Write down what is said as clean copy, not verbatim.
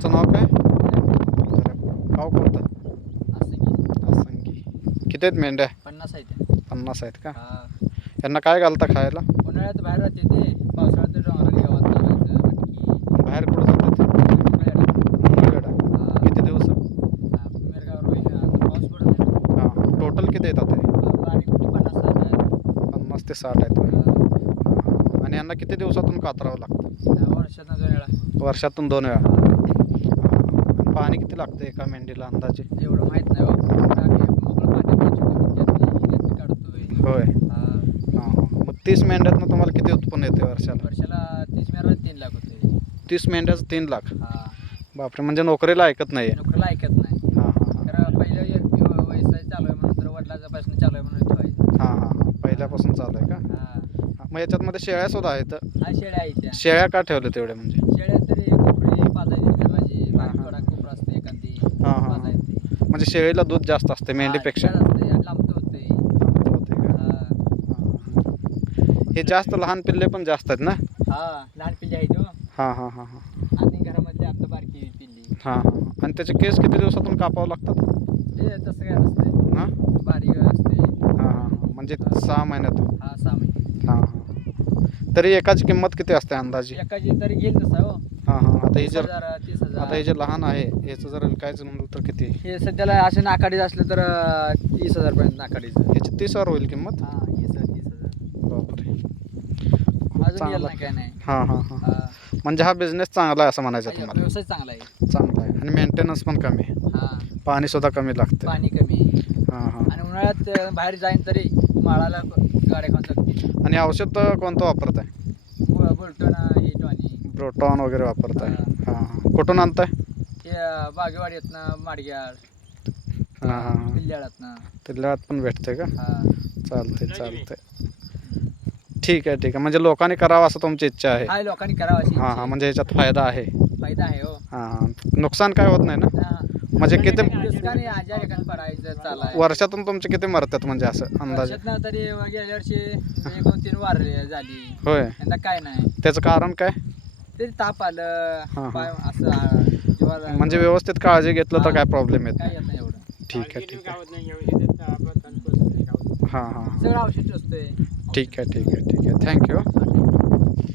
तुमचं नाव काय? गाव कोणतं? असंगी. किती आहेत मेंढ्या? 50 आहेत. 50 आहेत का? हा. यांना काय घालता खायला? उन्हाळ्यात बाहेर राहते ते, पावसाळ्यात डोंगराला गावात चालायचं मटकी. बाहेर कुठं जातात? मुंबईकडं. किती दिवस? पाऊस पडत नाही. हां, टोटल किती येतात ते? बारीक मोठी 50-60 आहेत. 50 ते 60 आहेत होय. हां. आणि यांना किती दिवसातून कातरावं लागतं? वर्षातनं 2 वेळा. वर्षातून 2 वेळा. हां. पाणी किती लागतं एका मेंढीला अंदाजे? एवढं माहित नाही हो. आम्ही मोकळं पाणी काढतोय. होय. हां. मग 30 मेंढ्यातनं तुम्हाला किती उत्पन्न येते वर्षाला? वर्षाला 30 मेंढ्याला 3 लाख होते. 30 मेंढ्याचं 3 लाख? हा. बापरे, म्हणजे नोकरीला ऐकत नाही. नोकरीला ऐकत नाही. हां हां तर पहिलं व्यवसाय चालू आहे म्हणून तर वडिलांपासून चालू आहे म्हणून ठेवायचं. हां हां हां. पहिल्यापासून चालू आहे का? हा. मग याच्यातमध्ये शेळ्या सुद्धा आहेत. हा, शेळ्या आहेत त्या. शेळ्या का ठेवल्या तेवढे म्हणजे? शेळ्या तरी कपडे पाजायची घराची, बारीक थोडा कोपरा असते एखादी हां हां. पाजायची. म्हणजे शेळीला दूध जास्त असते मेंढीपेक्षा? लांबत होते. होते का? हे जास्त लहान पिल्ले पण जास्त आहेत ना? हा, लहान पिल्ली आहेत हो. हां हां हां हां. आणि घरामध्ये आता बारकी पिल्ली. हां हां. आणि त्याचे केस किती दिवसातून कापावं लागतात? ते तसं काय नसते. हां बारीक असते. हां हां. म्हणजे 6 महिन्यातून? हा, 6 महिने. हां हां. तरी एकाची किंमत किती असते अंदाजे? एकाची तरी घेईल तसा हो. हां हां. आता हे 20,000, जर 30,000. आता हे जे लहान आहे याचं जर विकायचं म्हणलं तर किती? हे सध्याला असे नाकाडीच असलं तर 30,000 पर्यंत नाकाडीचं. याची 30,000 होईल किंमत? हा, 30,000. बापरे. अजून चांगला. गेलं नाही काय नाही. हां हां हां. हा. म्हणजे हा बिझनेस चांगला आहे असं म्हणायचं तुम्हाला? व्यवसाय चांगला आहे. चांगला आहे. आणि मेंटेनन्स पण कमी आहे. हा, पाणीसुद्धा कमी लागतं. पाणी कमी. हां हां. आणि उन्हाळ्यात बाहेर जाईन तरी माळाला गाड्या खाऊन जाते. आणि औषध कोणतं वापरताय? बोलतो ना ही टॉनी. प्रोटॉन वगैरे वापरताय? हां हां. कुठून आणताय? हे बागेवाडीतनं, माडग्याळ, हां हां. किल्ल्याळातनं. तिथल्यात पण भेटते का? हा. चालते. ठीक आहे. म्हणजे लोकांनी करावं असं तुमची इच्छा आहे? हा, लोकांनी करावं अशी हां इच्छा हां. म्हणजे याच्यात फायदा आहे? फायदा आहे हो. हां हां. नुकसान काय होत नाही ना? हा. म्हणजे किती दुष्काळी आजार एखादं पडायचं चालाय. वर्षातून तुमचे किती मरतात म्हणजे असं अंदाजे? वर्षातनं तरी गेल्या वर्षी 1-2-3 वार झाली. होय. यंदा काय नाही. त्याचं कारण काय? तरी ताप आलं, हा. पाय असं जीवाला म्हणजे व्यवस्थित काळजी घेतलं तर काय प्रॉब्लेम येत काय नाही? येत नाही एवढं. ठीक आहे. हां हां. सगळं औषध असतंय. ठीक आहे. थँक्यू.